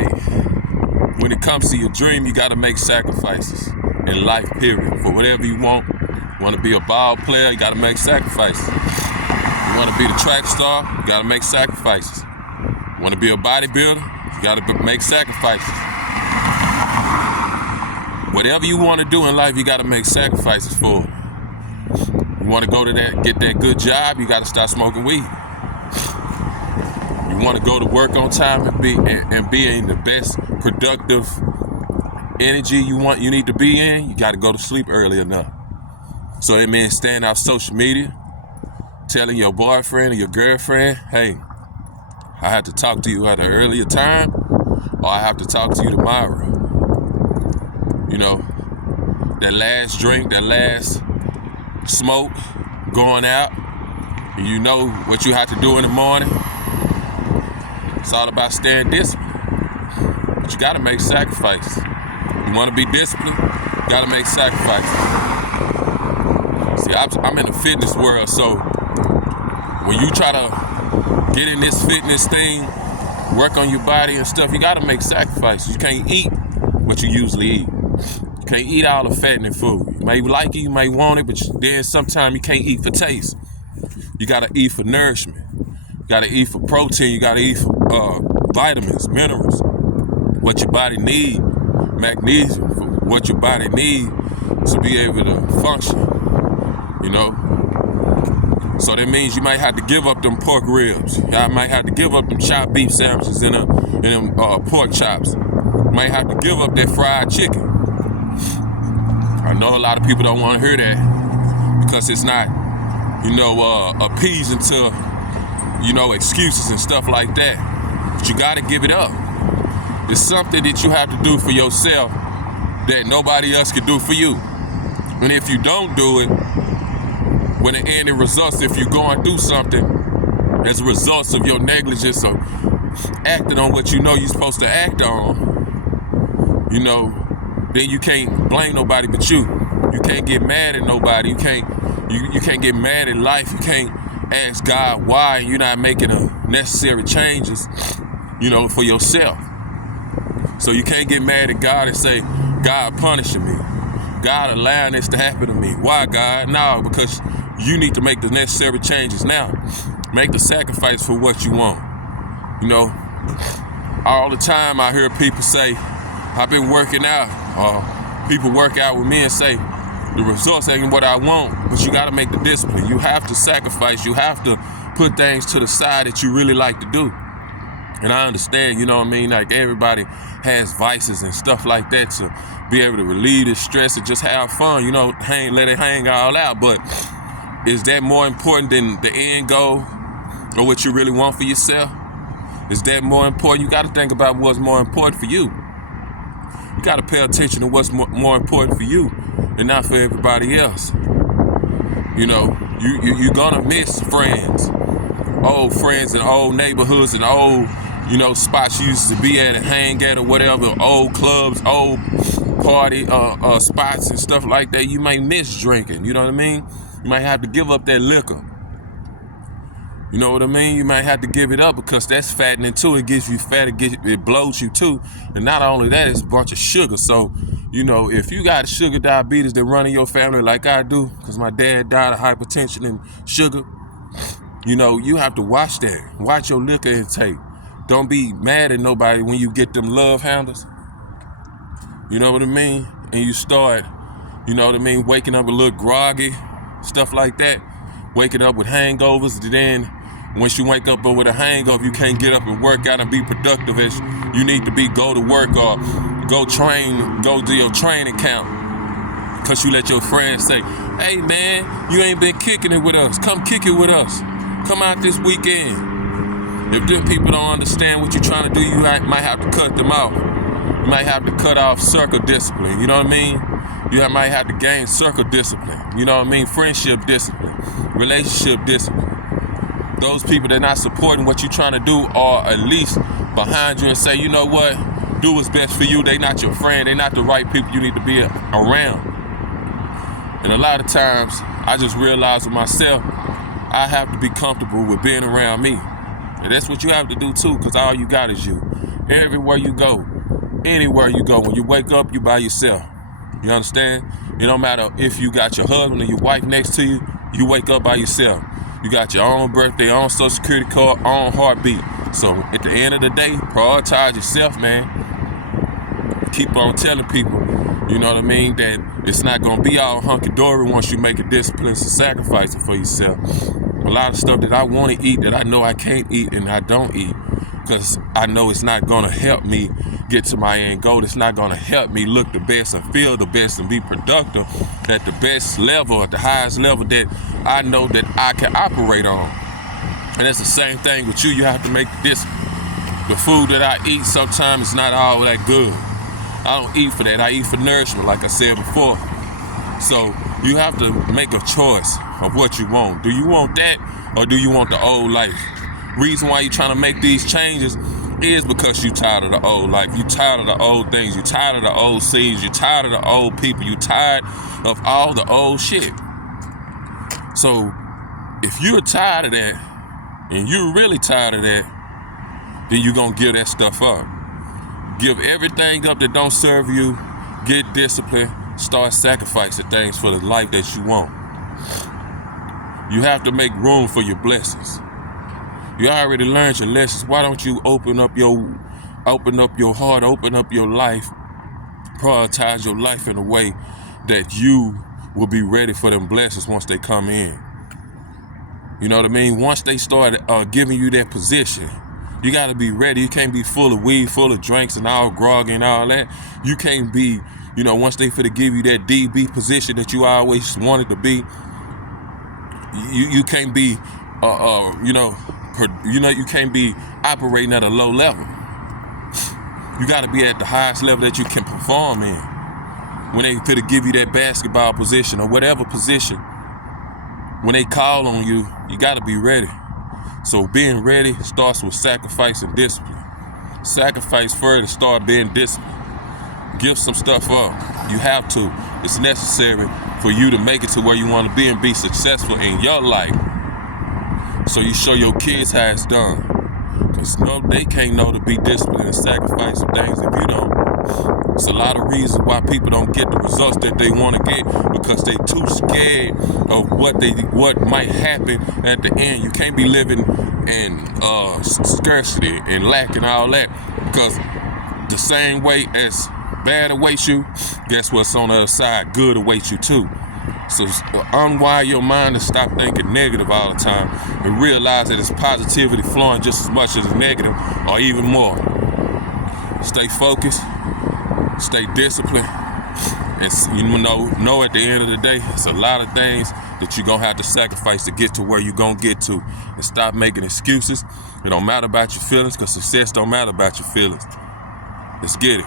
Hey, when it comes to your dream, you gotta make sacrifices in life, period. For whatever you want to be a ball player, you gotta make sacrifices. You wanna be the track star, you gotta make sacrifices. You wanna be a bodybuilder, you gotta make sacrifices. Whatever you wanna do in life, you gotta make sacrifices for. You wanna go to get that good job, you gotta start smoking weed. You want to go to work on time and be in the best productive energy you need to be in, you got to go to sleep early enough. So that means staying off social media, telling your boyfriend or your girlfriend, hey, I have to talk to you at an earlier time, or I have to talk to you tomorrow. You know, that last drink, that last smoke, going out, and you know what you have to do in the morning. It's all about staying disciplined. But you gotta make sacrifices. You wanna be disciplined, you gotta make sacrifices. See, I'm in the fitness world, so when you try to get in this fitness thing, work on your body and stuff, you gotta make sacrifices. You can't eat what you usually eat. You can't eat all the fattening food. You may like it, you may want it, but then sometimes you can't eat for taste. You gotta eat for nourishment. You gotta eat for protein, you gotta eat for vitamins, minerals, what your body needs, magnesium, for what your body needs to be able to function, you know? So that means you might have to give up them pork ribs. You might have to give up them chopped beef sandwiches and them pork chops. You might have to give up that fried chicken. I know a lot of people don't want to hear that because it's not, appeasing to, excuses and stuff like that. But you gotta give it up. It's something that you have to do for yourself that nobody else can do for you. And if you don't do it, when the end results, if you're going through something as a result of your negligence or acting on what you know you're supposed to act on, then you can't blame nobody but you. You can't get mad at nobody. You can't get mad at life. You can't ask God why you're not making the necessary changes, for yourself. So you can't get mad at God and say, God punishing me. God allowing this to happen to me. Why, God? No, because you need to make the necessary changes now. Make the sacrifice for what you want. All the time I hear people say, I've been working out, or people work out with me and say, the results ain't what I want, but you gotta make the discipline. You have to sacrifice. You have to put things to the side that you really like to do. And I understand, like everybody has vices and stuff like that to be able to relieve the stress and just have fun, let it hang all out. But is that more important than the end goal or what you really want for yourself? Is that more important? You gotta think about what's more important for you. You gotta pay attention to what's more important for you and not for everybody else. You're gonna miss friends, old friends in old neighborhoods and old, spots you used to be at and hang at or whatever, old clubs, old party spots and stuff like that. You might miss drinking, you know what I mean? You might have to give up that liquor. You know what I mean? You might have to give it up because that's fattening too. It gives you fat, it bloats you too. And not only that, it's a bunch of sugar. So, if you got sugar diabetes that run in your family like I do, because my dad died of hypertension and sugar, you have to watch that. Watch your liquor intake. Don't be mad at nobody when you get them love handles. You know what I mean? And you start, waking up a little groggy, stuff like that. Waking up with hangovers, then once you wake up with a hangover, you can't get up and work out and be productive as you need to be, go to work or go do your training camp. Because you let your friends say, hey man, you ain't been kicking it with us. Come kick it with us. Come out this weekend. If them people don't understand what you're trying to do, you might have to cut them off. You might have to cut off circle discipline, you know what I mean? You might have to gain circle discipline, you know what I mean? Friendship discipline, relationship discipline. Those people that are not supporting what you're trying to do are at least behind you and say, you know what, do what's best for you. They not your friend. They not the right people you need to be around. And a lot of times, I just realize with myself, I have to be comfortable with being around me. And that's what you have to do too, because all you got is you. Everywhere you go, anywhere you go, when you wake up, you by yourself. You understand? It don't matter if you got your husband or your wife next to you, you wake up by yourself. You got your own birthday, own social security card, own heartbeat. So at the end of the day, prioritize yourself, man. Keep on telling people, you know what I mean, that it's not gonna be all hunky-dory once you make a discipline and sacrifice it for yourself. A lot of stuff that I want to eat that I know I can't eat and I don't eat because I know it's not gonna help me get to my end goal. It's not gonna help me look the best and feel the best and be productive at the best level, at the highest level that I know that I can operate on. And it's the same thing with you. You have to make this. The food that I eat sometimes is not all that good. I don't eat for that. I eat for nourishment, like I said before. So you have to make a choice of what you want. Do you want that or do you want the old life? Reason why you're trying to make these changes is because you're tired of the old life. You're tired of the old things. You're tired of the old scenes. You're tired of the old people. You're tired of all the old shit. So if you're tired of that and you're really tired of that, then you're going to give that stuff up. Give everything up that don't serve you. Get disciplined. Start sacrificing things for the life that you want. You have to make room for your blessings. You already learned your lessons. Why don't you open up your heart, open up your life, prioritize your life in a way that you will be ready for them blessings once they come in. You know what I mean? Once they start giving you that position, you got to be ready. You can't be full of weed, full of drinks and all groggy and all that. You can't be, once they finna give you that DB position that you always wanted to be, you can't be, you can't be operating at a low level. You got to be at the highest level that you can perform in. When they finna give you that basketball position or whatever position, when they call on you, you got to be ready. So being ready starts with sacrifice and discipline. Sacrifice first and start being disciplined. Give some stuff up. You have to. It's necessary for you to make it to where you want to be and be successful in your life. So you show your kids how it's done. Because they can't know to be disciplined and sacrifice some things if you don't. It's a lot of reasons why people don't get the results that they want to get because they too scared of what might happen at the end. You can't be living in scarcity and lack and all that because the same way as bad awaits you, guess what's on the other side? Good awaits you too. So unwire your mind and stop thinking negative all the time and realize that it's positivity flowing just as much as the negative or even more. Stay focused, stay disciplined, and know at the end of the day, it's a lot of things that you're going to have to sacrifice to get to where you're going to get to. And stop making excuses. It don't matter about your feelings because success don't matter about your feelings. Let's get it.